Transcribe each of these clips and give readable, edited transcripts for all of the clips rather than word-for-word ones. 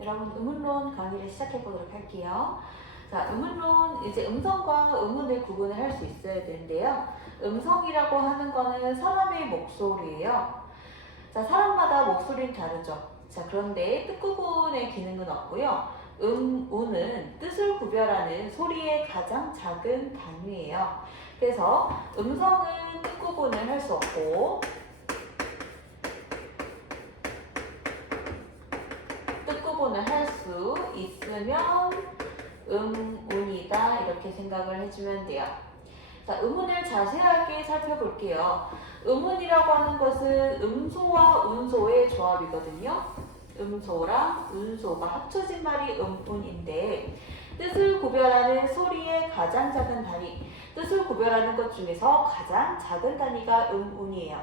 여러분 음운론 강의를 시작해 보도록 할게요. 자, 음운론 이제 음성과 음운을 구분을 할 수 있어야 되는데요. 음성이라고 하는 거는 사람의 목소리예요. 자, 사람마다 목소리는 다르죠. 자, 그런데 뜻구분의 기능은 없고요. 운은 뜻을 구별하는 소리의 가장 작은 단위예요. 그래서 음성은 뜻구분을 할 수 없고 뜻구분을 할 수 있으면 운이다 이렇게 생각을 해주면 돼요. 자, 음운을 자세하게 살펴볼게요. 음운이라고 하는 것은 음소와 운소의 조합이거든요. 음소랑 운소가 합쳐진 말이 음운인데 뜻을 구별하는 소리의 가장 작은 단위, 뜻을 구별하는 것 중에서 가장 작은 단위가 음운이에요.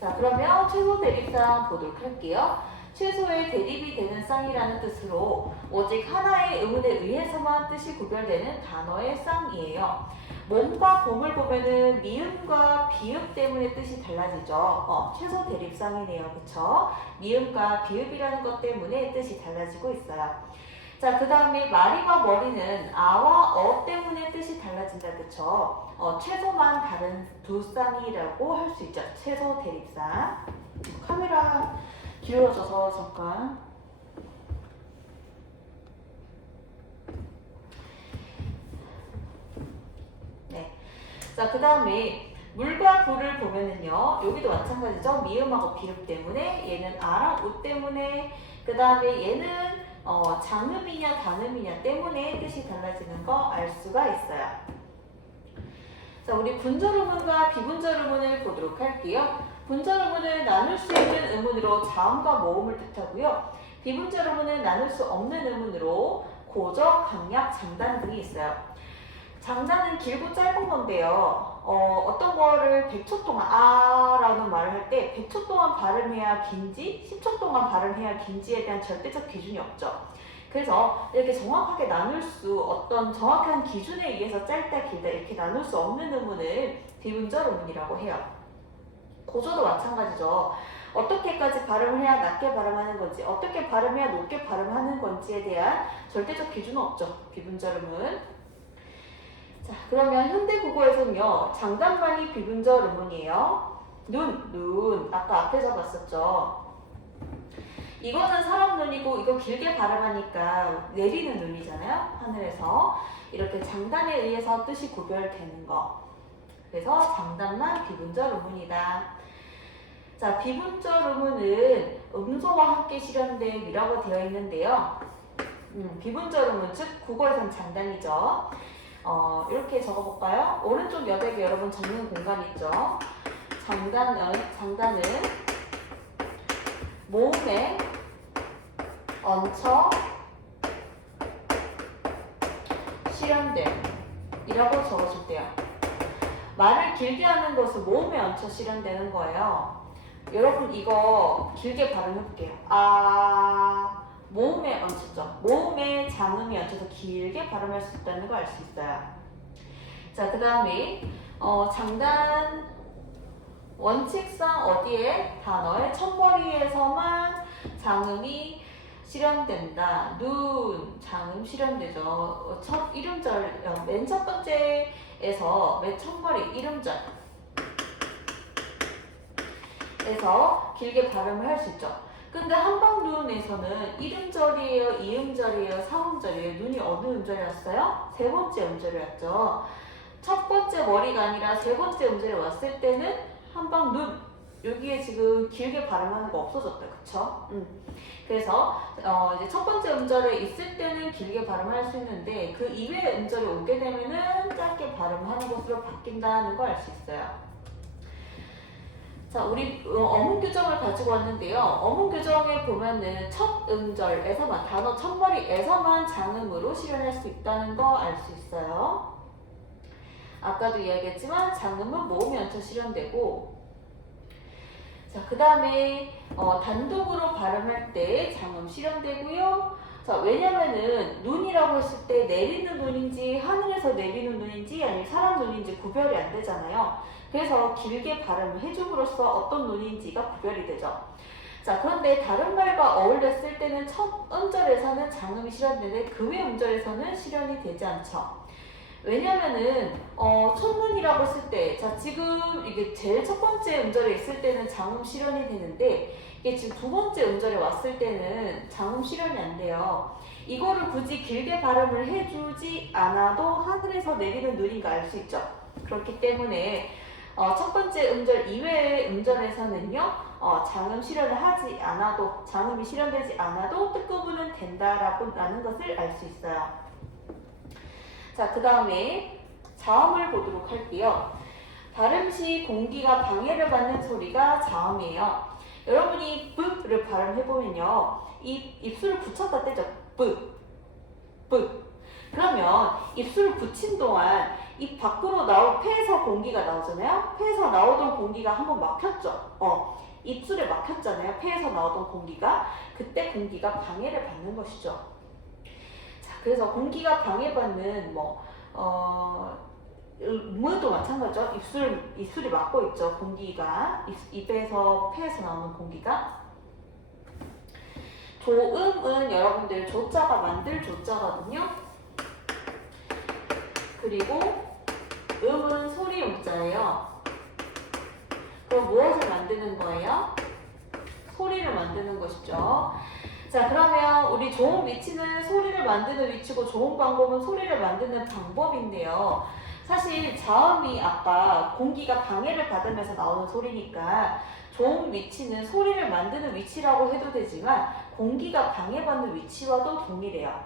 자, 그러면 최소 대립상 보도록 할게요. 최소의 대립이 되는 쌍이라는 뜻으로 오직 하나의 음운에 의해서만 뜻이 구별되는 단어의 쌍이에요. 몸과 봄을 보면은 미음과 비읍 때문에 뜻이 달라지죠. 최소 대립쌍이네요. 그쵸? 미음과 비읍이라는 것 때문에 뜻이 달라지고 있어요. 자, 그 다음에 마리와 머리는 아와 어 때문에 뜻이 달라진다. 그쵸? 최소만 다른 두 쌍이라고 할 수 있죠. 최소 대립쌍. 카메라 기울어져서 잠깐. 네. 자, 그 다음에 물과 불을 보면은요, 여기도 마찬가지죠. 미음하고 비읍 때문에, 얘는 아랑 우 때문에, 그 다음에 얘는 장음이냐 단음이냐 때문에 뜻이 달라지는 거 알 수가 있어요. 자, 우리 분절음운과 비분절음운을 보도록 할게요. 분절음운은 나눌 수 있는 음운으로 자음과 모음을 뜻하고요. 비분절음운은 나눌 수 없는 음운으로 고적, 강약, 장단 등이 있어요. 장단은 길고 짧은 건데요. 어떤 거를 100초 동안 라는 말을 할 때 100초 동안 발음해야 긴지 10초 동안 발음해야 긴지에 대한 절대적 기준이 없죠. 그래서 이렇게 정확하게 나눌 수 어떤 정확한 기준에 의해서 짧다 길다 이렇게 나눌 수 없는 음운을 비분절 음운이라고 해요. 고조도 마찬가지죠. 어떻게까지 발음을 해야 낮게 발음하는 건지 어떻게 발음해야 높게 발음하는 건지에 대한 절대적 기준은 없죠. 비분절 음운. 자, 그러면 현대 국어에서는요. 장단만이 비분절 음운이에요. 눈 아까 앞에서 봤었죠. 이거는 사람 눈이고 이거 길게 발음하니까 내리는 눈이잖아요. 하늘에서 이렇게 장단에 의해서 뜻이 구별되는 거. 그래서 장단만 비분절 음운이다. 자, 비분절 음운은 음소와 함께 실현된 위라고 되어 있는데요. 비분절 음운 즉 국어에선 장단이죠. 이렇게 적어볼까요? 오른쪽 여백에 여러분 적는 공간 있죠. 장단은 모음에 얹혀 실현됨 이라고 적어줄게요. 말을 길게 하는 것은 모음에 얹혀 실현되는 거예요. 여러분 이거 길게 발음해볼게요. 모음에 얹혔죠. 모음에 장음이 얹혀서 길게 발음할 수 있다는 걸 알 수 있어요. 자, 그 다음에 장단 원칙상 어디에? 단어의 첫머리에서만 장음이 실현된다. 눈, 장음 실현되죠. 첫 이름절, 맨 첫 번째에서 맨 첫머리 이름절 에서 길게 발음을 할 수 있죠. 근데 한방눈에서는 이름절이에요, 이음절이에요, 사음절이에요. 눈이 어느 음절이었어요? 세 번째 음절이었죠. 첫 번째 머리가 아니라 세 번째 음절에 왔을 때는 한방눈 여기에 지금 길게 발음하는 거 없어졌다, 그쵸? 그래서 이제 첫 번째 음절에 있을 때는 길게 발음할 수 있는데 그 이외의 음절에 오게 되면은 짧게 발음하는 것으로 바뀐다는 걸 알 수 있어요. 자, 우리 어문 규정을 가지고 왔는데요. 어문 규정에 보면은 첫 음절에서만 단어 첫머리에서만 장음으로 실현할 수 있다는 거 알 수 있어요. 아까도 이야기했지만 장음은 모음이 얹혀 실현되고 자, 그 다음에 단독으로 발음할 때 장음 실현되고요. 자, 왜냐면은 눈이라고 했을 때 내리는 눈인지 하늘에서 내리는 눈인지 아니면 사람 눈인지 구별이 안 되잖아요. 그래서 길게 발음을 해줌으로써 어떤 눈인지가 구별이 되죠. 자, 그런데 다른 말과 어울렸을 때는 첫 음절에서는 장음이 실현되는데 그 외 음절에서는 실현이 되지 않죠. 왜냐면은 첫문이라고 했을 때, 자 지금 이게 제일 첫 번째 음절에 있을 때는 장음 실현이 되는데 이게 지금 두 번째 음절에 왔을 때는 장음 실현이 안 돼요. 이거를 굳이 길게 발음을 해주지 않아도 하늘에서 내리는 눈인 거 알 수 있죠. 그렇기 때문에 첫 번째 음절 이외의 음절에서는요 장음 실현을 하지 않아도, 장음이 실현되지 않아도 뜻구분은 된다라는 것을 알 수 있어요. 자, 그 다음에 자음을 보도록 할게요. 발음 시 공기가 방해를 받는 소리가 자음이에요. 여러분이 뿌를 발음해보면요. 입술을 붙였다 떼죠. 뿌. 그러면 입술을 붙인 동안 입 밖으로 폐에서 공기가 나오잖아요. 폐에서 나오던 공기가 한번 막혔죠. 입술에 막혔잖아요. 폐에서 나오던 공기가. 그때 공기가 방해를 받는 것이죠. 그래서 공기가 방해받는 무도 마찬가지죠. 입술이 막고 있죠. 공기가 입에서 폐에서 나오는 공기가. 조음은 여러분들 조자가 만들 조자거든요. 그리고 음은 소리 음자예요. 그럼 무엇을 만드는 거예요? 소리를 만드는 것이죠. 자, 그러면 우리 조음 위치는 소리를 만드는 위치고 조음 방법은 소리를 만드는 방법인데요. 사실 자음이 아까 공기가 방해를 받으면서 나오는 소리니까 조음 위치는 소리를 만드는 위치라고 해도 되지만 공기가 방해받는 위치와도 동일해요.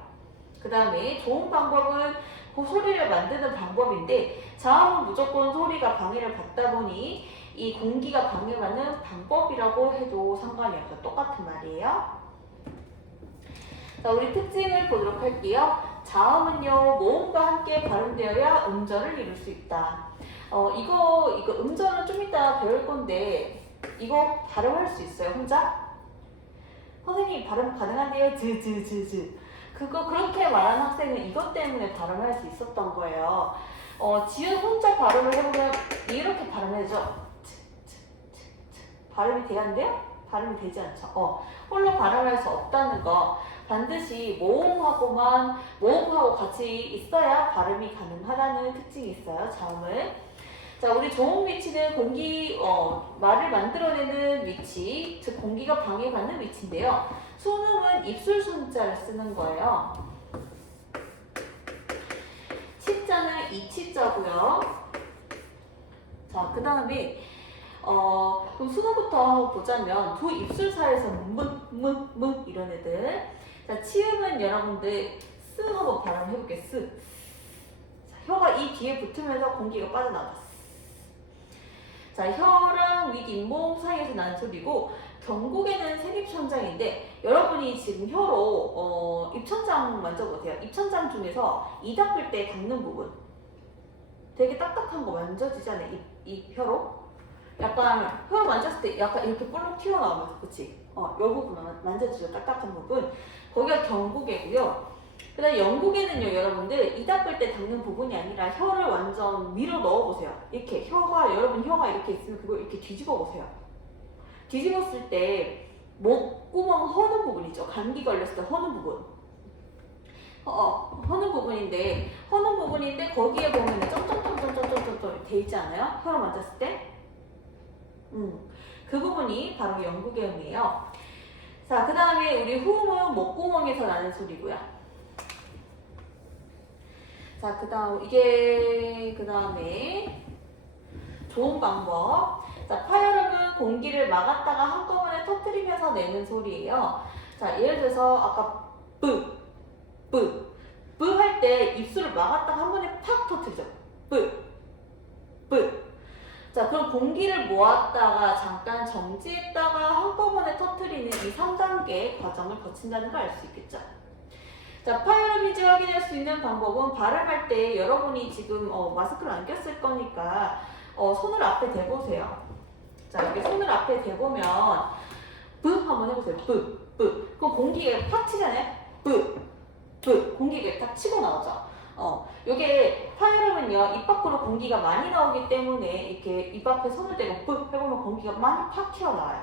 그 다음에 조음 방법은 그 소리를 만드는 방법인데 자음은 무조건 소리가 방해를 받다 보니 이 공기가 방해받는 방법이라고 해도 상관이 없어요. 똑같은 말이에요. 자, 우리 특징을 보도록 할게요. 자음은요, 모음과 함께 발음되어야 음절을 이룰 수 있다. 이거 음절은 좀 이따 배울 건데, 이거 발음할 수 있어요, 혼자? 선생님, 발음 가능한데요? 그렇게 말하는 학생은 이것 때문에 발음할 수 있었던 거예요. 지은 혼자 발음을 해보면 이렇게 발음해야죠. 발음이 돼야 한대요? 발음이 되지 않죠. 홀로 발음할 수 없다는 거. 반드시 모음하고 같이 있어야 발음이 가능하다는 특징이 있어요. 자음은. 자, 우리 조음 위치는 말을 만들어내는 위치, 즉 공기가 방해받는 위치인데요. 순음은 입술 순자를 쓰는 거예요. 치자는 이치자고요. 자, 그 다음에 그럼 순음부터 한번 보자면 두 입술 사이에서 무 이런 애들. 자, 치음은 여러분들 스 한번 발음해볼게요. 스. 자, 혀가 이 뒤에 붙으면서 공기가 빠져나가죠. 자, 혀랑 윗잇몸 사이에서 나는 소리고 경국에는 생입천장인데 여러분이 지금 혀로 입천장 만져보세요. 입천장 중에서 이 닦을 때 닦는 부분 되게 딱딱한 거 만져지잖아요. 이 혀로. 약간 혀 만졌을 때 약간 이렇게 볼록 튀어나오면서, 그치? 이 부분 만져지죠. 딱딱한 부분. 거기가 경국이고요. 그 다음에 영국에는요, 여러분들 이 닦을 때 닦는 부분이 아니라 혀를 완전 밀어 넣어보세요. 이렇게 여러분 혀가 이렇게 있으면 그걸 이렇게 뒤집어 보세요. 뒤집었을 때 목구멍 허는 부분이죠. 감기 걸렸을 때 허는 부분. 허는 부분인데 거기에 보면 점점점점점점점 돼 있지 않아요? 혀를 만졌을 때? 그 부분이 바로 영국의 음이에요. 자, 그 다음에 우리 후음은 목구멍에서 나는 소리고요. 자, 그 다음에 좋은 방법. 자, 파열음은 공기를 막았다가 한꺼번에 터뜨리면서 내는 소리예요. 자, 예를 들어서 아까 뿌 할 때 입술을 막았다가 한 번에 팍 터뜨리죠. 뿌. 자, 그럼 공기를 모았다가 잠깐 정지했다가 한꺼번에 터뜨리는 이 3단계 과정을 거친다는 걸 알 수 있겠죠. 자, 파열음인지 확인할 수 있는 방법은 발음할 때 여러분이 지금 마스크를 안 꼈을 거니까 손을 앞에 대보세요. 자, 이렇게 손을 앞에 대보면 뿌 한번 해보세요. 뿌. 그럼 공기가 팍 치잖아요. 뿌. 공기가 딱 치고 나오죠. 요게 파열음은요, 입 밖으로 공기가 많이 나오기 때문에 이렇게 입 앞에 손을 대고 뿌 해보면 공기가 많이 팍 튀어나와요.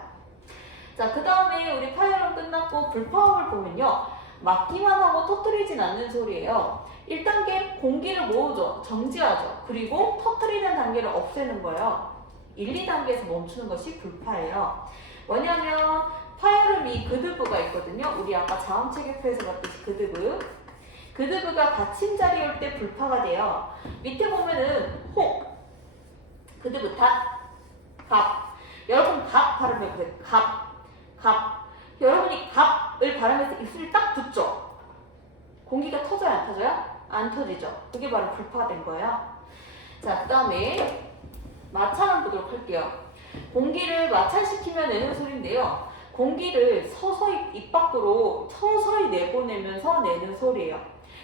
자, 그 다음에 우리 파열음 끝났고 불파음을 보면요. 막기만 하고 터뜨리진 않는 소리예요. 1단계 공기를 모으죠. 정지하죠. 그리고 터뜨리는 단계를 없애는 거예요. 1, 2단계에서 멈추는 것이 불파예요. 뭐냐면 파열음이 그드브가 있거든요. 우리 아까 자음체계표에서 봤듯이 그드브. 그드브가 받침자리에 올 때 불파가 돼요. 밑에 보면은 혹, 그드브 닷, 갑. 여러분 갑 발음해보세요. 갑. 여러분이 갑을 발음해서 입술이 딱 붙죠? 공기가 터져요, 안 터져요? 안 터지죠? 그게 바로 불파가 된 거예요. 자, 그 다음에 마찰을 보도록 할게요. 공기를 마찰시키면 내는 소리인데요. 공기를 서서히 입 밖으로 서서히 내보내면서 내는 소리예요.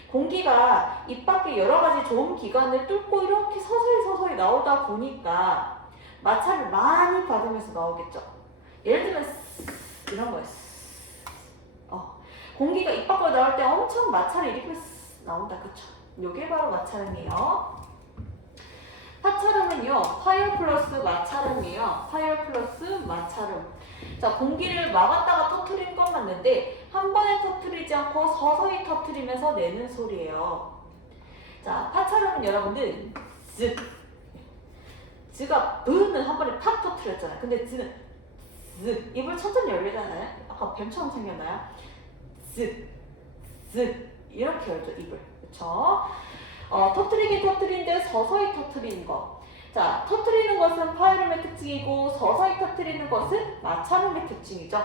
공기가 입 밖에 여러 가지 좋은 기관을 뚫고 이렇게 서서히 나오다 보니까 마찰을 많이 받으면서 나오겠죠. 예를 들면 이런 거예요. 공기가 입 밖으로 나올 때 엄청 마찰을 일으키면서 나온다. 그쵸? 요게 바로 마찰음이에요. 파찰음은요. 파열 플러스 마찰음이에요. 파열 플러스 마찰음. 자, 공기를 막았다가 터트린 건 맞는데 한 번에 터트리지 않고 서서히 터트리면서 내는 소리예요. 자, 파찰음은 여러분들 즈가 브는 한 번에 팍 터트렸잖아요. 근데 즈는 입을 천천히 열리잖아요. 아까 뱀처럼 생겼나요? 이렇게 열죠, 입을. 그쵸? 터트리는데 서서히 터트리는 거. 자, 터트리는 것은 파열음의 특징이고 서서히 터트리는 것은 마찰음의 특징이죠.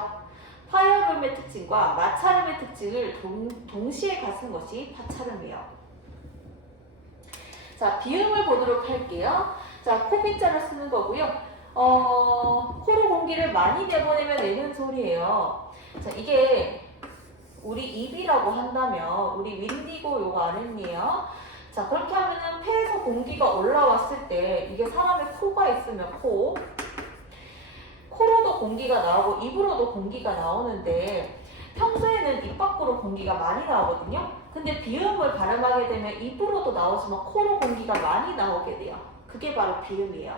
파열음의 특징과 마찰음의 특징을 동시에 갖춘 것이 파찰음이에요. 자, 비음을 보도록 할게요. 자, 코빗자를 쓰는 거고요. 코로 공기를 많이 내보내면 내는 소리예요. 자, 이게 우리 입이라고 한다면 우리 윈디고 요거 아랫니에요. 자, 그렇게 하면은 폐에서 공기가 올라왔을 때 이게 사람의 코가 있으면 코로도 공기가 나오고 입으로도 공기가 나오는데 평소에는 입 밖으로 공기가 많이 나오거든요. 근데 비음을 발음하게 되면 입으로도 나오지만 코로 공기가 많이 나오게 돼요. 그게 바로 비음이에요.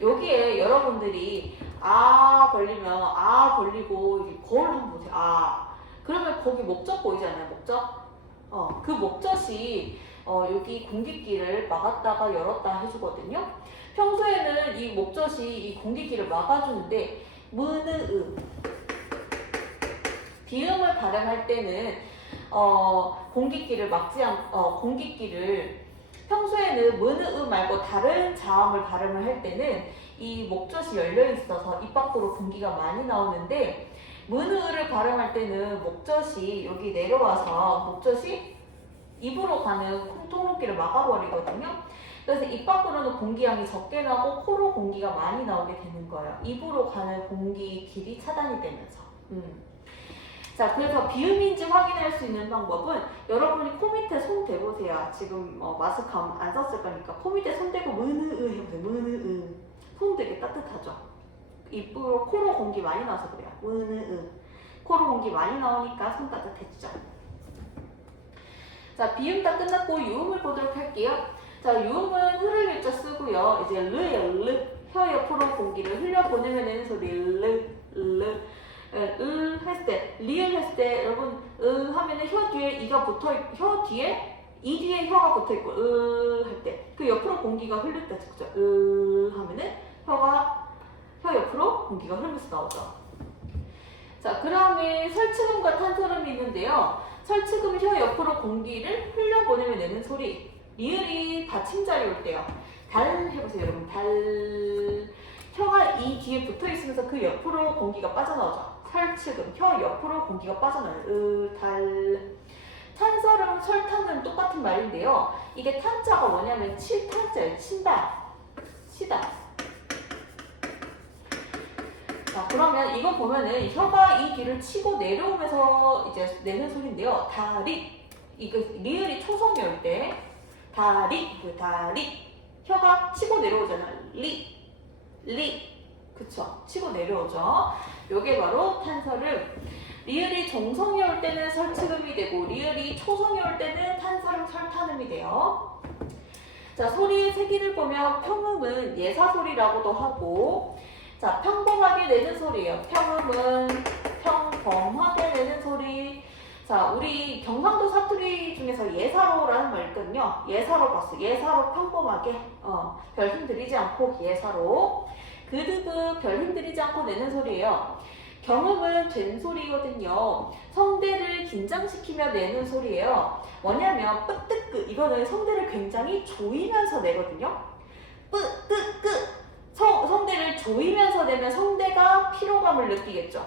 여기에 여러분들이 아 벌리면 아 벌리고 이게 거울 한번 보세요. 아 그러면 거기 목젖 보이잖아요. 목젖. 그 목젖이 여기 공기길을 막았다가 열었다 해주거든요. 평소에는 이 목젖이 이 공기길을 막아주는데 무느음 비음을 발음할 때는 공기길을 막지 않 공기길을 평소에는 무느음 말고 다른 자음을 발음을 할 때는 이 목젖이 열려 있어서 입 밖으로 공기가 많이 나오는데 무느을 발음할 때는 목젖이 여기 내려와서 목젖이 입으로 가는 통로길을 막아버리거든요. 그래서 입 밖으로는 공기량이 적게 나고 코로 공기가 많이 나오게 되는 거예요. 입으로 가는 공기 길이 차단이 되면서. 자, 그래서 비음인지 확인할 수 있는 방법은 여러분이 코 밑에 손 대보세요. 지금 마스크 안 썼을 거니까 코 밑에 손 대고 무느으 해보세요. 무느으. 손 되게 따뜻하죠. 입으로 코로 공기 많이 나와서 그래요. 무느으. 코로 공기 많이 나오니까 손 따뜻해지죠. 자, 비음 다 끝났고 유음을 보도록 할게요. 자, 유음은 흐를 일자 쓰고요. 이제 르예요. 르. 혀 옆으로 공기를 흘려보내면 되는 소리. 르. 했을 때, 리을 했을 때, 여러분, 하면은 혀 뒤에 이가 붙어있고, 혀 뒤에, 이 뒤에 혀가 붙어있고, 할 때, 그 옆으로 공기가 흘릴 때, 그죠? 하면은 혀 옆으로 공기가 흐르면서 나오죠. 자, 그 다음에 설치음과 탄설음이 있는데요. 설치음 혀 옆으로 공기를 흘려보내면 내는 소리. 리을이 받침자리 올 때요. 달 해보세요, 여러분. 달. 혀가 이 뒤에 붙어있으면서 그 옆으로 공기가 빠져나오죠. 설치음, 혀 옆으로 공기가 빠져나와요. 달. 탄설음, 설탕은 똑같은 말인데요. 이게 탄자가 뭐냐면 칠탄자예요. 친다. 치다. 자, 그러면 이거 보면은 혀가 이 귀를 치고 내려오면서 이제 내는 소리인데요. 다리. 이거 리을이 초성이 올 때. 다리. 다리. 혀가 치고 내려오잖아요. 리. 그쵸? 치고 내려오죠. 요게 바로 탄설음. 리을이 정성이 올 때는 설치음이 되고 리을이 초성이 올 때는 탄설음, 설탄음이 돼요. 자, 소리의 세기를 보면 평음은 예사소리라고도 하고 자, 평범하게 내는 소리예요. 평음은 평범하게 내는 소리. 자, 우리 경상도 사투리 중에서 예사로라는 말 있거든요. 예사로 봤어. 예사로 평범하게. 별 힘들이지 않고 예사로. 그드그 별 힘들이지 않고 내는 소리예요. 경음은 된 소리거든요. 성대를 긴장시키며 내는 소리예요. 뭐냐면 뿌뜨끄 이거는 성대를 굉장히 조이면서 내거든요. 뿌뜨끄 성대를 조이면서 내면 성대가 피로감을 느끼겠죠.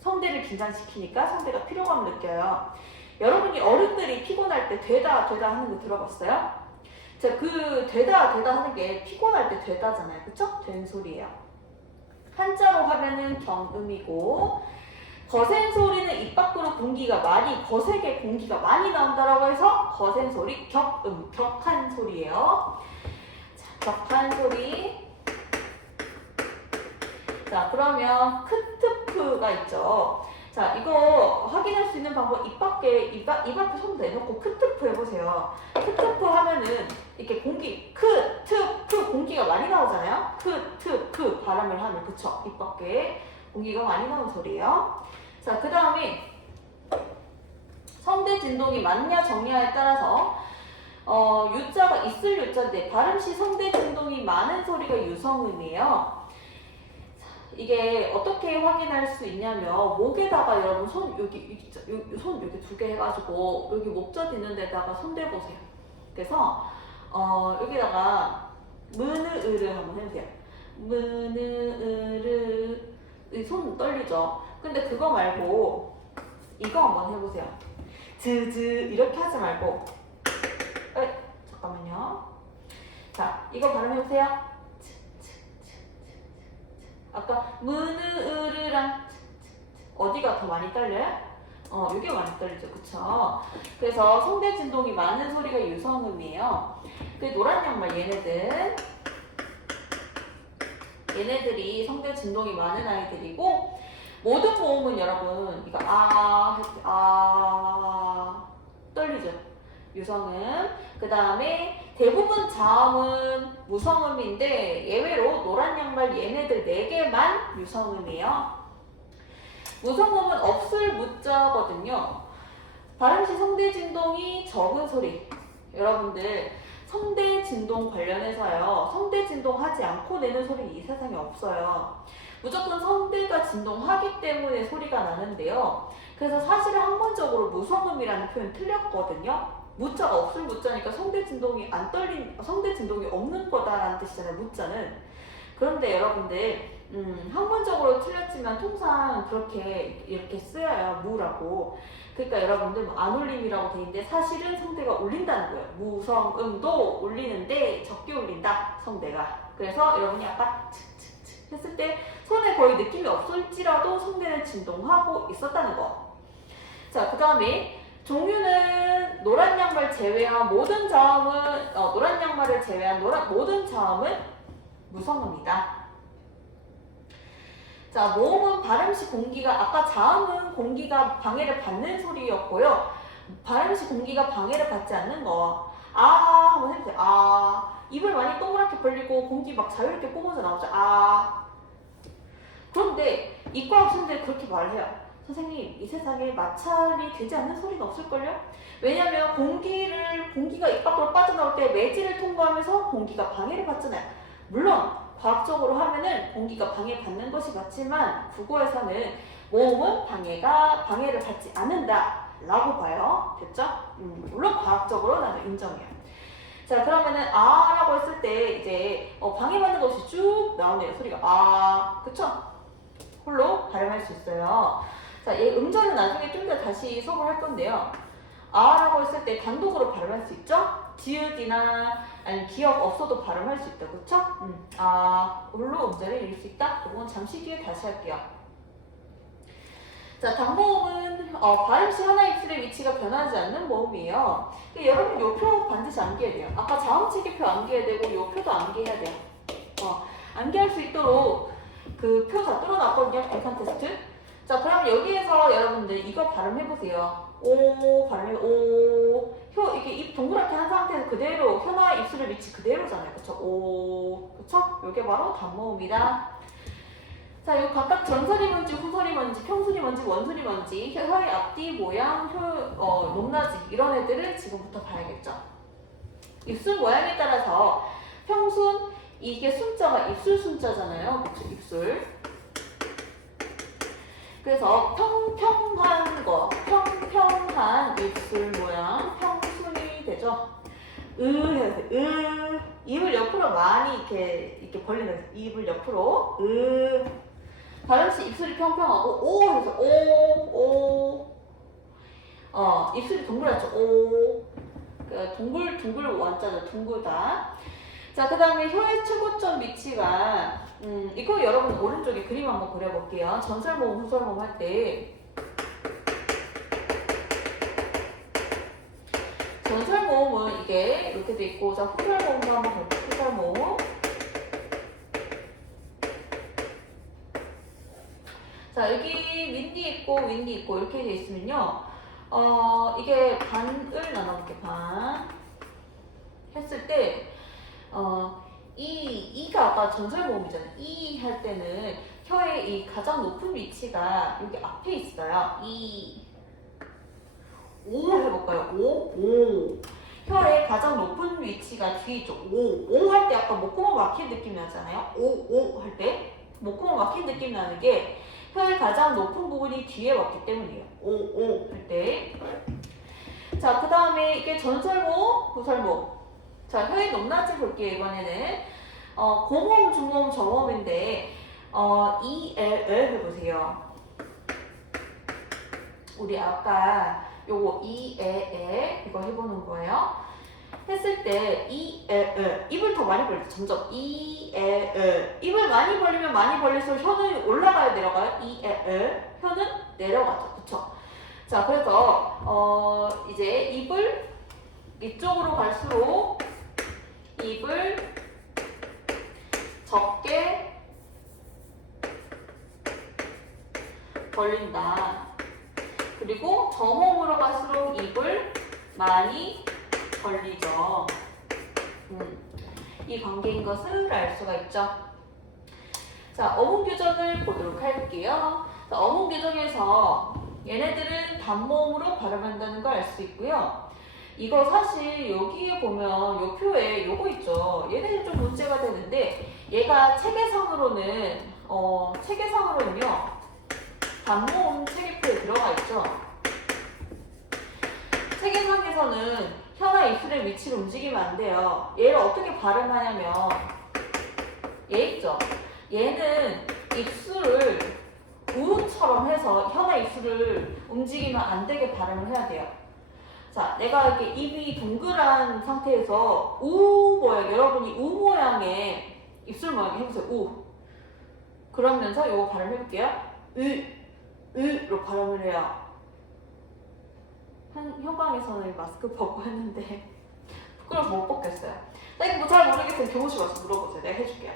성대를 긴장시키니까 성대가 피로감을 느껴요. 여러분이 어른들이 피곤할 때 되다 하는 거 들어봤어요? 자, 그 되다 하는 게 피곤할 때 되다잖아요. 그쵸? 된 소리예요. 한자로 하면은 경음이고, 거센 소리는 입 밖으로 거세게 공기가 많이 나온다라고 해서 거센 소리, 격음, 격한 소리예요. 자, 격한 소리. 자, 그러면 크트프가 있죠. 자, 이거 확인할 수 있는 방법, 입 앞에 손 내놓고 크트프 해보세요. 크트프 하면은 이렇게 크트프 공기가 많이 나오잖아요. 크트프 발음을 하면, 그쵸? 입 밖에 공기가 많이 나오는 소리예요. 자, 그 다음에 성대 진동이 많냐 적냐에 따라서 유자가 있을 유자인데 발음 시 성대 진동이 많은 소리가 유성음이에요. 이게 어떻게 확인할 수 있냐면 목에다가 여러분 손 여기 두 개 해가지고 여기 목젖 있는 데다가 손 대보세요. 그래서 여기다가 무느으르 한번 해보세요. 무느으르 손 떨리죠? 근데 그거 말고 이거 한번 해보세요. 즈즈 이렇게 하지 말고 잠깐만요. 자, 이거 발음해보세요. 아까 무느으르랑 어디가 더 많이 떨려요? 이게 많이 떨리죠. 그쵸? 그래서 성대 진동이 많은 소리가 유성음이에요. 그 노란 양말 얘네들이 성대 진동이 많은 아이들이고, 모든 모음은 여러분 이거 떨리죠. 유성음. 그 다음에 대부분 자음은 무성음인데 예외로 노란 양말 얘네들 4개만 유성음이에요. 무성음은 없을 무자거든요. 발음시 성대 진동이 적은 소리. 여러분들 성대 진동 관련해서요. 성대 진동하지 않고 내는 소리 이 세상에 없어요. 무조건 성대가 진동하기 때문에 소리가 나는데요. 그래서 사실은 학문적으로 무성음이라는 표현 틀렸거든요. 무자가 없을 무자니까 성대 진동이 없는 거다라는 뜻이잖아요. 무자는. 그런데 여러분들 학문적으로 틀렸지만 통상 그렇게 이렇게 쓰여요. 무라고. 그러니까 여러분들 안 울림이라고 돼 있는데 사실은 성대가 울린다는 거예요. 무성음도 울리는데 적게 울린다. 성대가. 그래서 여러분이 아까 칙칙칙 했을 때 손에 거의 느낌이 없을지라도 성대는 진동하고 있었다는 거. 자, 그 다음에 종류는 노란 양말 제외한 모든 자음은 노란 양말을 제외한 모든 자음은 무성음이다. 자, 모음은 발음시 공기가 아까 자음은 공기가 방해를 받는 소리였고요. 발음시 공기가 방해를 받지 않는 거. 한번 해보세요. 입을 많이 동그랗게 벌리고 공기 막 자유롭게 뿜어져 나오죠. 그런데 이과 학생들이 그렇게 말해요. 선생님, 이 세상에 마찰이 되지 않는 소리가 없을걸요? 왜냐면 공기가 입 밖으로 빠져나올 때 매질을 통과하면서 공기가 방해를 받잖아요. 물론 과학적으로 하면은 공기가 방해받는 것이 맞지만 국어에서는 모음은 방해를 받지 않는다 라고 봐요. 됐죠? 물론 과학적으로 나는 인정해요. 자, 그러면은 라고 했을 때 이제 방해받는 것이 쭉 나오네요. 소리가 그쵸? 홀로 발음할 수 있어요. 자, 얘 음절은 나중에 좀 더 다시 수업을 할 건데요. 라고 했을 때 단독으로 발음할 수 있죠? 지읒이나 아니면 기억 없어도 발음할 수 있다. 그쵸? 홀로 음절을 읽을 수 있다? 그건 잠시 뒤에 다시 할게요. 자, 단모음은 발음시 하나 입술의 위치가 변하지 않는 모음이에요. 여러분 요 표 반드시 암기해야 돼요. 아까 자음체계표 암기해야 되고 요 표도 암기해야 돼요. 암기할 수 있도록 그 표 다 뚫어놨거든요. 객관 테스트. 자, 그럼 여기에서 여러분들 이거 발음해보세요. 이게 입 동그랗게 한 상태에서 그대로 혀나 입술의 위치 그대로잖아요. 그쵸? 그쵸? 요게 바로 단모음이다. 자, 요 각각 전설이 뭔지, 후설이 뭔지, 평술이 뭔지, 원술이 뭔지, 혀의 앞뒤, 모양, 높낮이 이런 애들을 지금부터 봐야겠죠. 입술 모양에 따라서 평순, 이게 순자가 입술 순자잖아요. 그쵸? 입술. 그래서 평평한 거, 평평한 입술 모양, 평순이 되죠. 해야 돼. 입을 옆으로 많이 이렇게 벌리는 입을 옆으로. 발음 시 입술이 평평하고 오 해서 오. 입술이 동그랗죠. 오. 둥글 원자죠. 둥글다. 자, 그 다음에 혀의 최고점 위치가 이거 여러분 오른쪽에 그림 한번 그려볼게요. 전설모음, 후설모음 할 때 전설모음은 이게 이렇게 돼 있고, 자, 후설모음도 한번 볼게요. 후설모음. 자, 여기 윈디 있고 이렇게 돼 있으면요. 이게 반을 나눠볼게. 반 했을 때 이가 아까 전설모음이잖아요. 이 할 때는 혀의 이 가장 높은 위치가 여기 앞에 있어요. 오 해볼까요? 오. 혀의 가장 높은 위치가 뒤에 있죠. 오 할 때 약간 목구멍 막힌 느낌 나잖아요. 오 할 때 목구멍 막힌 느낌 나는 게 혀의 가장 높은 부분이 뒤에 왔기 때문이에요. 오 할 때. 자, 그 다음에 이게 전설모음, 후설모음. 자, 혀의 높낮이 볼게요. 이번에는 고모음, 중모음, 저모음인데 해보세요. 우리 아까 요거 이거 해보는 거예요. 했을 때 입을 더 많이 벌리죠. 점점 입을 많이 벌리면 많이 벌릴수록 혀는 올라가요, 내려가요? 혀는 내려가죠. 그쵸? 자, 그래서 이제 입을 이쪽으로 갈수록 입을 적게 벌린다. 그리고 저모음으로 갈수록 입을 많이 벌리죠. 이 관계인 것을 알 수가 있죠. 자, 어문 규정을 보도록 할게요. 자, 어문 규정에서 얘네들은 단모음으로 발음한다는 걸 알 수 있고요. 이거 사실 여기에 보면 요 표에 요거 있죠. 얘네는 좀 문제가 되는데 얘가 체계상으로는요. 단모음 체계표에 들어가 있죠. 체계상에서는 혀나 입술의 위치를 움직이면 안 돼요. 얘를 어떻게 발음하냐면 얘 있죠. 얘는 입술을 우처럼 해서 혀나 입술을 움직이면 안 되게 발음을 해야 돼요. 자, 내가 이렇게 입이 동그란 상태에서 모양, 여러분이 모양의 입술 모양 해보세요. 그러면서 이거 발음해볼게요. 으로 발음을 해요. 현방에서는 마스크 벗고 했는데 부끄러워서 못 벗겠어요. 자, 이거 뭐 잘 모르겠으면 교무실 와서 물어보세요. 내가 해줄게요.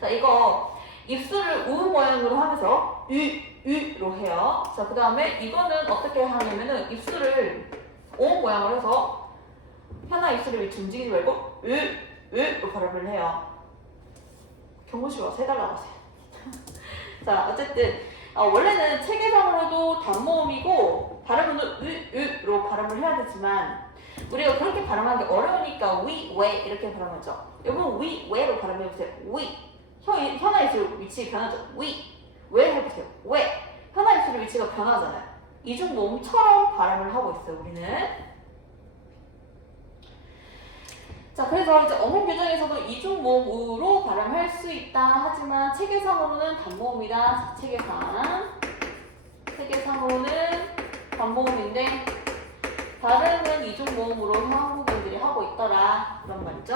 자, 이거 입술을 모양으로 하면서 으로 해요. 자, 그 다음에 이거는 어떻게 하냐면은 입술을 모양으로 해서 혀나 입술을 위치 움직이지 말고 으로 발음을 해요. 교무실 와서 해달라고 하세요. 자, 어쨌든 원래는 체계상으로도 단모음이고 발음은 으로 발음을 해야 되지만 우리가 그렇게 발음하는 게 어려우니까 왜 이렇게 발음하죠. 여러분 왜로 발음해보세요. 혀나 입술 위치 변하죠. 왜 해보세요. 왜 혀나 입술 위치가 변하잖아요. 이중모음처럼 발음을 하고 있어요. 우리는. 자, 그래서 이제 어문 규정에서도 이중모음으로 발음할 수 있다. 하지만 체계상으로는 단모음이다. 체계상으로는 단모음인데 발음은 이중모음으로 한국인들이 하고 있더라. 그런 말이죠.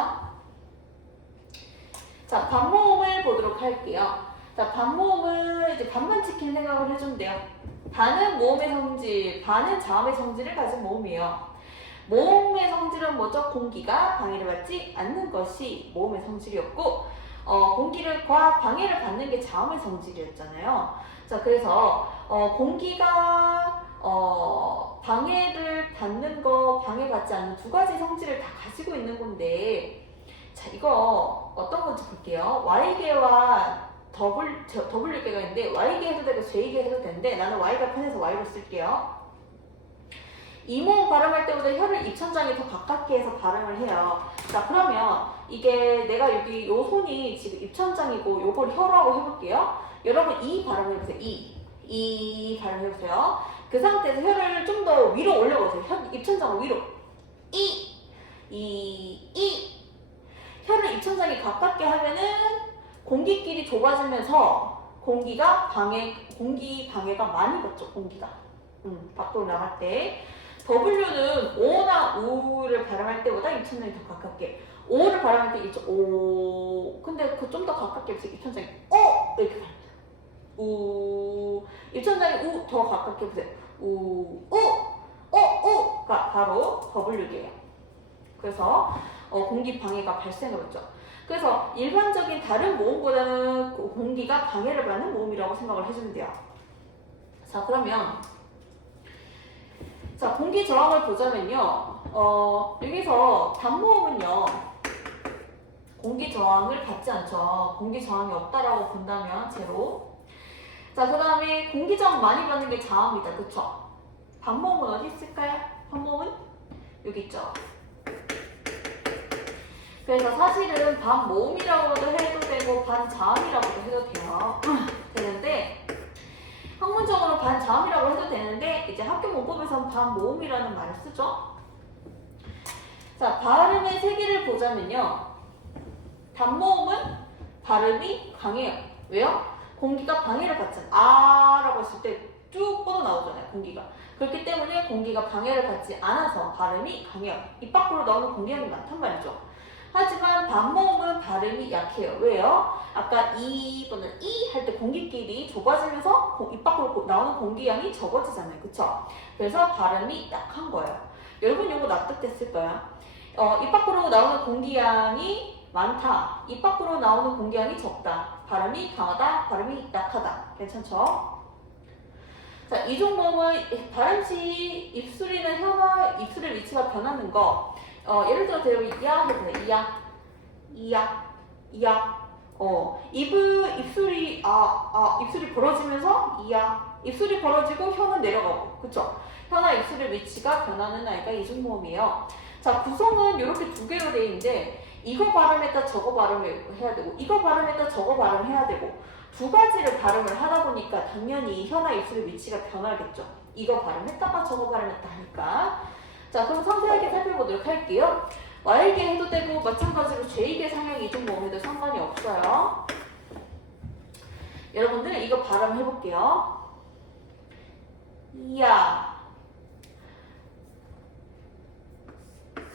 자, 반모음을 보도록 할게요. 자, 반모음은 이제 반만 지킨 생각을 해주면 돼요. 반은 모음의 성질, 반은 자음의 성질을 가진 모음이에요. 모음의 성질은 뭐죠? 공기가 방해를 받지 않는 것이 모음의 성질이었고 공기가 방해를 받는 게 자음의 성질이었잖아요. 자, 그래서 공기가 방해를 받는 거, 방해받지 않는 두 가지 성질을 다 가지고 있는 건데 자, 이거 어떤 건지 볼게요. Y계와 W개가 있는데 Y개 해도 되고 J개 해도 되는데 나는 Y가 편해서 Y로 쓸게요. 이모음 발음할 때보다 혀를 입천장에 더 가깝게 해서 발음을 해요. 자, 그러면 이게 내가 여기 요 손이 지금 입천장이고 요걸 혀라고 해볼게요. 여러분 이 발음해보세요. 이 발음해보세요. 그 상태에서 혀를 좀 더 위로 올려보세요. 입천장을 위로. 혀를 입천장에 가깝게 하면은 공기끼리 좁아지면서 공기 방해가 많이 받죠. 공기가. 밖으로 나갈 때. W는 오나 우를 발음할 때보다 입천장이 더 가깝게. 오를 발음할 때 오. 근데 그 좀 더 가깝게 해보세요. 입천장이 이렇게 발음해요. 우. 입천장이 우 더 가깝게 해보세요. 우가 바로 W개예요. 그래서 공기 방해가 발생해봤죠. 그래서 일반적인 다른 모음보다는 공기가 방해를 받는 모음이라고 생각을 해주면 돼요. 자, 그러면 자, 공기 저항을 보자면요. 여기서 단모음은요. 공기 저항을 받지 않죠. 공기 저항이 없다라고 본다면 제로. 자, 그 다음에 공기 저항 많이 받는 게 자음이다. 그쵸? 반모음은 어디 있을까요? 반모음은 여기 있죠. 그래서 사실은 반모음이라고도 해도 되고 반자음이라고도 해도 돼요. 되는데 학문적으로 반자음이라고 해도 되는데 이제 학교 문법에서는 반모음이라는 말을 쓰죠. 자, 발음의 세계를 보자면요. 단모음은 발음이 강해요. 왜요? 공기가 방해를 받잖아요. 아라고 했을 때 쭉 뻗어나오잖아요. 공기가. 그렇기 때문에 공기가 방해를 받지 않아서 발음이 강해요. 입 밖으로 나오는 공기량이 많단 말이죠. 하지만 반모음은 발음이 약해요. 왜요? 아까 이 또는 이 할 때 공기끼리 좁아지면서 입 밖으로 나오는 공기량이 적어지잖아요. 그쵸? 그래서 발음이 약한 거예요. 여러분 이거 납득됐을까요? 입 밖으로 나오는 공기량이 많다. 입 밖으로 나오는 공기량이 적다. 발음이 강하다. 발음이 약하다. 괜찮죠? 자, 이종모음은 발음 시 입술이나 혀나 입술의 위치가 변하는 거. 예를 들어 이야 해보세요. 이야. 입술이 입술이 벌어지면서 이야. 입술이 벌어지고 혀는 내려가고. 그쵸? 혀나 입술의 위치가 변하는 아이가 이중모음이에요. 자, 구성은 이렇게 두 개로 되어 있는데 이거 발음했다 저거 발음을 해야 되고 이거 발음했다 저거 발음을 해야 되고 두 가지를 발음을 하다 보니까 당연히 혀나 입술의 위치가 변하겠죠. 이거 발음했다가 저거 발음했다 하니까. 자, 그럼 상세하게 살펴보도록 할게요. Y개 해도 되고 마찬가지로 J개 상향 이중모음에도 상관이 없어요. 여러분들 이거 발음 해볼게요. 이야.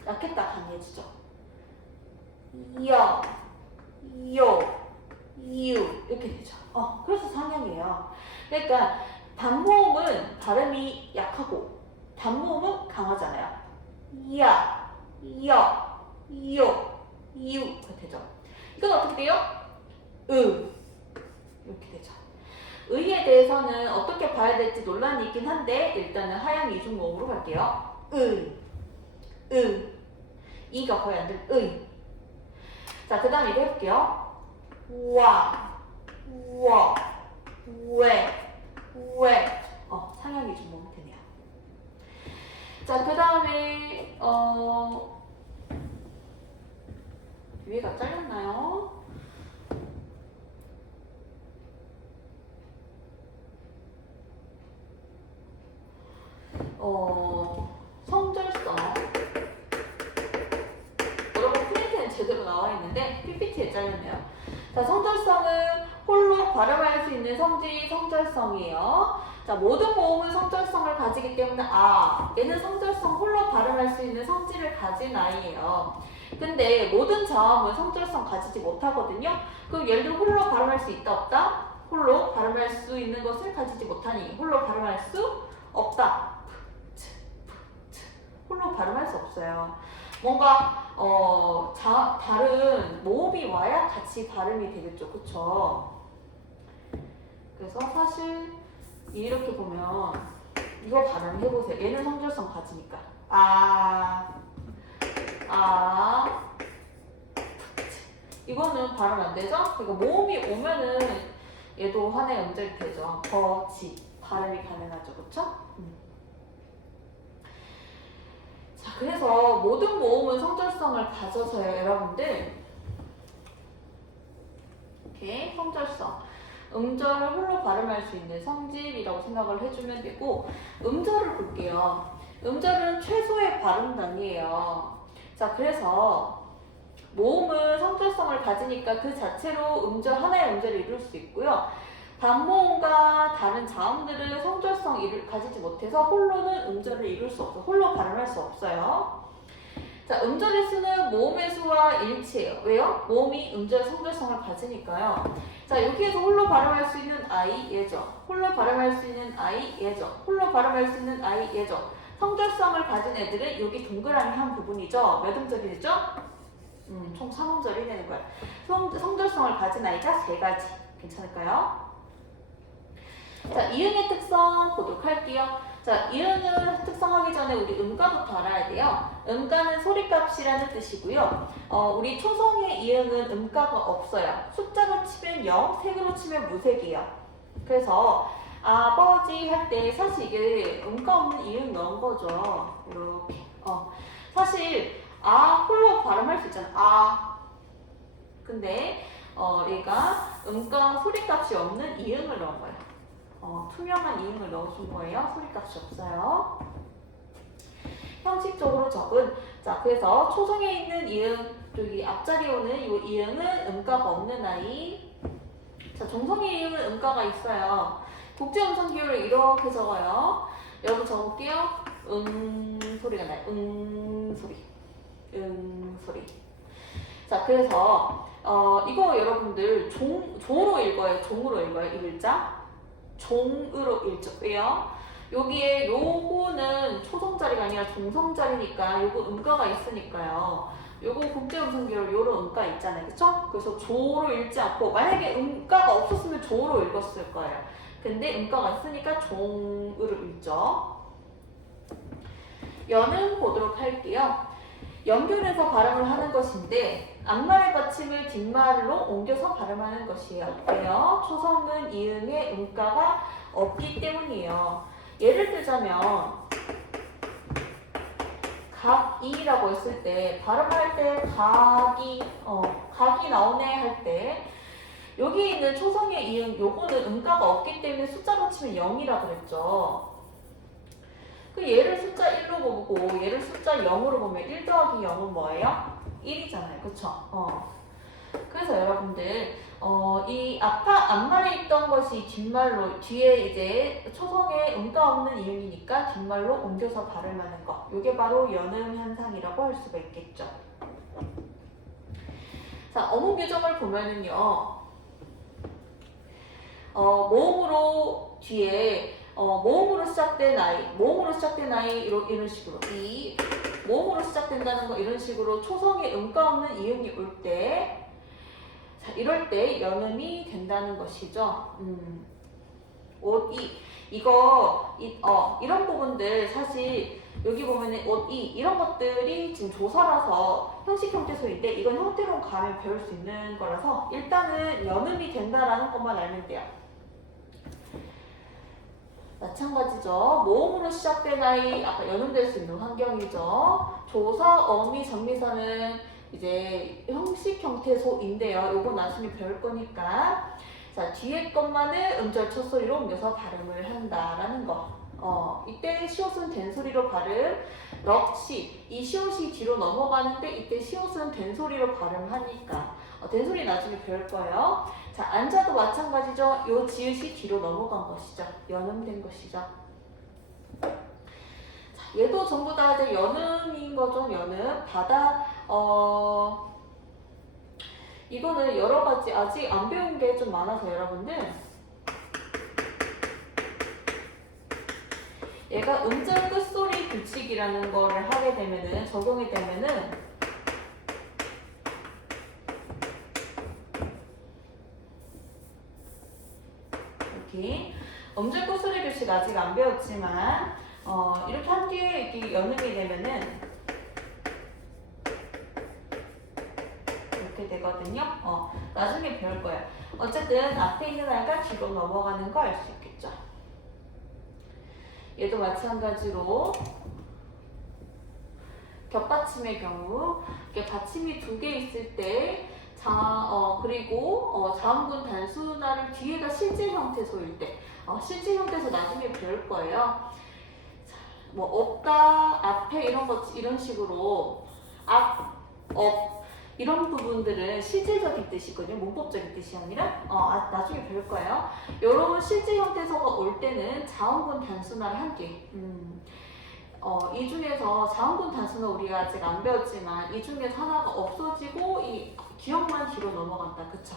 약했다 강해지죠. 이야. 요. 이유 이렇게 되죠. 그래서 상향이에요. 그러니까 단모음은 발음이 약하고 단모음은 강하잖아요. 이야, 이여, 이요, 이유가 되죠. 이건 어떻게 돼요? 이렇게 되죠. 의에 대해서는 어떻게 봐야 될지 논란이 있긴 한데 일단은 하향 이중모음으로 갈게요. 이가 거의 안 들. 자, 그 다음에 이거 해볼게요. 와, 왜. 상향이 좀 몸이 되네요. 자, 그 다음에, 위에가 잘렸나요? 성절성. 여러분 프린트는 제대로 나와 있는데, PPT에 잘렸네요. 자, 성절성은 홀로 발음할 수 있는 성질이 성절성이에요. 자, 모든 모음은 성절성을 가지기 때문에 얘는 성절성 홀로 발음할 수 있는 성질을 가진 아이예요. 근데 모든 자음은 성절성 가지지 못하거든요. 그럼 예를 들어 홀로 발음할 수 있다 없다? 홀로 발음할 수 있는 것을 가지지 못하니 홀로 발음할 수 없다. 홀로 발음할 수 없어요. 뭔가 다른 모음이 와야 같이 발음이 되겠죠. 그쵸? 그래서 사실 이렇게 보면 이거 발음해보세요. 얘는 성절성 가지니까 이거는 발음 안 되죠? 그러니까 모음이 오면은 얘도 하나의 음절이 되죠. 거지 발음이 가능하죠, 그렇죠? 자, 그래서 모든 모음은 성절성을 가져서요, 여러분들. 이렇게 성절성, 음절을 홀로 발음할 수 있는 성질이라고 생각을 해주면 되고, 음절을 볼게요. 음절은 최소의 발음단위예요. 자, 그래서 모음은 성절성을 가지니까 그 자체로 하나의 음절을 이룰 수 있고요. 반모음과 다른 자음들은 성절성 가지지 못해서 홀로는 음절을 이룰 수 없어요. 홀로 발음할 수 없어요. 자, 음절의 수는 모음의 수와 일치해요. 왜요? 모음이 음절 성절성을 가지니까요. 자, 여기에서 홀로 발음할 수 있는 아이, 얘죠. 홀로 발음할 수 있는 아이, 얘죠. 홀로 발음할 수 있는 아이, 얘죠. 성절성을 가진 애들은 여기 동그라미 한 부분이죠. 몇 음절이 되죠? 총 3음절이 되는 거예요. 성절성을 가진 아이가 3가지. 괜찮을까요? 자, 이응의 특성 보도록 할게요. 자, 이응을 특성하기 전에 우리 음가부터 알아야 돼요. 음가는 소리값이라는 뜻이고요. 우리 초성의 이응은 음가가 없어요. 숫자로 치면 0, 색으로 치면 무색이에요. 그래서 아버지 할 때 사실 이게 음가 없는 이응 넣은 거죠. 이렇게. 사실 홀로 발음할 수 있잖아. 근데 얘가 음가 소리값이 없는 이응을 넣은 거예요. 투명한 이응을 넣어준 거예요. 소리값이 없어요. 형식적으로 적은. 자, 그래서 초성에 있는 이응, 여기 앞자리에 오는 이 이응은 음가가 없는 아이. 자, 종성의 이응은 음가가 있어요. 국제음성 기호를 이렇게 적어요. 여러분 적을게요. 소리가 나요. 소리. 소리. 자, 그래서 이거 여러분들 조로 읽어요. 종으로 읽어요. 이 글자. 종으로 읽죠. 왜요? 여기에 요거는 초성자리가 아니라 종성자리니까 요거 음가가 있으니까요. 요거 국제음성기호 요런 음가 있잖아요. 그쵸? 그래서 조로 읽지 않고 만약에 음가가 없었으면 조로 읽었을 거예요. 근데 음가가 있으니까 종으로 읽죠. 연음 보도록 할게요. 연결해서 발음을 하는 것인데 앞말의 받침을 뒷말로 옮겨서 발음하는 것이에요. 왜요? 초성은 이응에 음가가 없기 때문이에요. 예를 들자면 각이라고 했을 때 발음할 때 각이 나오네 할 때 여기 있는 초성의 이응 요거는 음가가 없기 때문에 숫자로 치면 0이라 그랬죠. 그 얘를 숫자 1로 보고 얘를 숫자 0으로 보면 1 더하기 0은 뭐예요? 1이잖아요. 그쵸? 그래서 여러분들 이 앞말에 있던 것이 뒷말로 뒤에 이제 초성에 음가 없는 이응이니까 뒷말로 옮겨서 발음하는 거. 이게 바로 연음 현상이라고 할 수가 있겠죠. 자, 어문 규정을 보면은요. 모음으로 뒤에 모음으로 시작된 아이 이런 식으로 모음으로 시작된다는 거 이런 식으로 초성에 음가 없는 이응이 올 때 자, 이럴 때 연음이 된다는 것이죠. 이런 부분들 사실 여기 보면은 이런 것들이 지금 조사라서 형식 형태소인데 이건 형태로 가면 배울 수 있는 거라서 일단은 연음이 된다라는 것만 알면 돼요. 마찬가지죠. 모음으로 시작된 아이 아까 연음될 수 있는 환경이죠. 조사, 어미, 정미사는 이제 형식 형태소인데요. 요거 나중에 배울 거니까 자 뒤에 것만을 음절 첫 소리로 옮겨서 발음을 한다라는 거. 이때 시옷은 된 소리로 발음. 럭시 이 시옷이 뒤로 넘어가는데 이때 시옷은 된 소리로 발음하니까 된 소리 나중에 배울 거예요. 자, 앉아도 마찬가지죠. 요 지읒이 뒤로 넘어간 것이죠. 연음된 것이죠. 자, 얘도 전부 다 이제 연음인 거죠. 연음. 이거는 여러 가지 아직 안 배운 게 좀 많아서 여러분들 얘가 음절 끝소리 규칙이라는 거를 하게 되면은 적용이 되면은 이렇게 음절 끝소리 규칙 아직 안 배웠지만 이렇게 한 뒤에 이렇게 연음이 되면은 이렇게 되거든요. 나중에 배울 거예요. 어쨌든 앞에 있는 아이가 뒤로 넘어가는 거 알 수 있겠죠. 얘도 마찬가지로 겹받침의 경우 이렇게 받침이 두 개 있을 때 그리고 자음군 단순화를 뒤에가 실제 형태소일 때 실제 형태소 나중에 배울 거예요. 자, 뭐 없다, 앞에 이런 식으로 이런 부분들은 실질적인 뜻이거든요. 문법적인 뜻이 아니라 나중에 배울 거예요. 이런 실제 형태소가 올 때는 자음군 단순화를 함께 이 중에서 자음군 단순화 우리가 아직 안 배웠지만 이 중에서 하나가 없어지고 이 기억만 뒤로 넘어간다. 그쵸?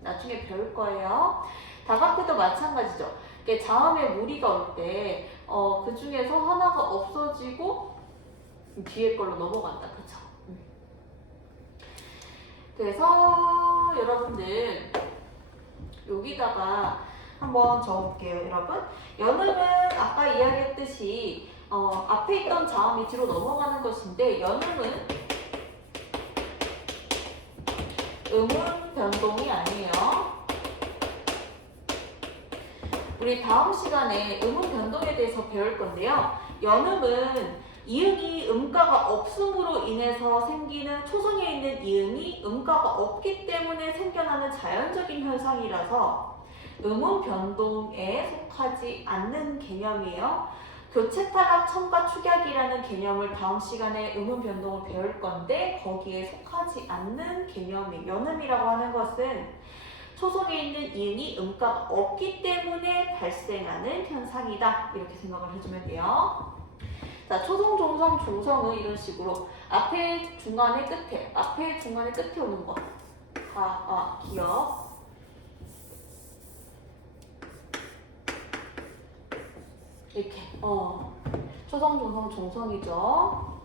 나중에 배울 거예요. 다각표도 마찬가지죠. 자음에 무리가 올 때 그 중에서 하나가 없어지고 뒤에 걸로 넘어간다. 그쵸? 그래서 여러분들 여기다가 한번 적어볼게요. 여러분 연음은 아까 이야기했듯이 앞에 있던 자음이 뒤로 넘어가는 것인데 연음은 음운 변동이 아니에요. 우리 다음 시간에 음운 변동에 대해서 배울 건데요. 연음은 이응이 음가가 없음으로 인해서 생기는 초성에 있는 이응이 음가가 없기 때문에 생겨나는 자연적인 현상이라서 음운 변동에 속하지 않는 개념이에요. 교체 타락, 첨가, 축약이라는 개념을 다음 시간에 음운 변동을 배울 건데 거기에 속하지 않는 개념이 연음이라고 하는 것은 초성에 있는 이응이 음가가 없기 때문에 발생하는 현상이다. 이렇게 생각을 해주면 돼요. 자, 초성, 종성, 중성은 이런 식으로 앞에, 중간에, 끝에 오는 거. 기억. 이렇게 초성, 중성, 종성이죠.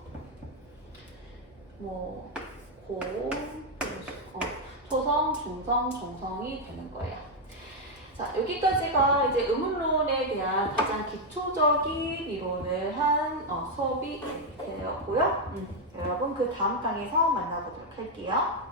초성, 중성, 종성이 되는 거예요. 자, 여기까지가 이제 음운론에 대한 가장 기초적인 이론을 한 수업이 되었고요. 여러분 그 다음 강의에서 만나보도록 할게요.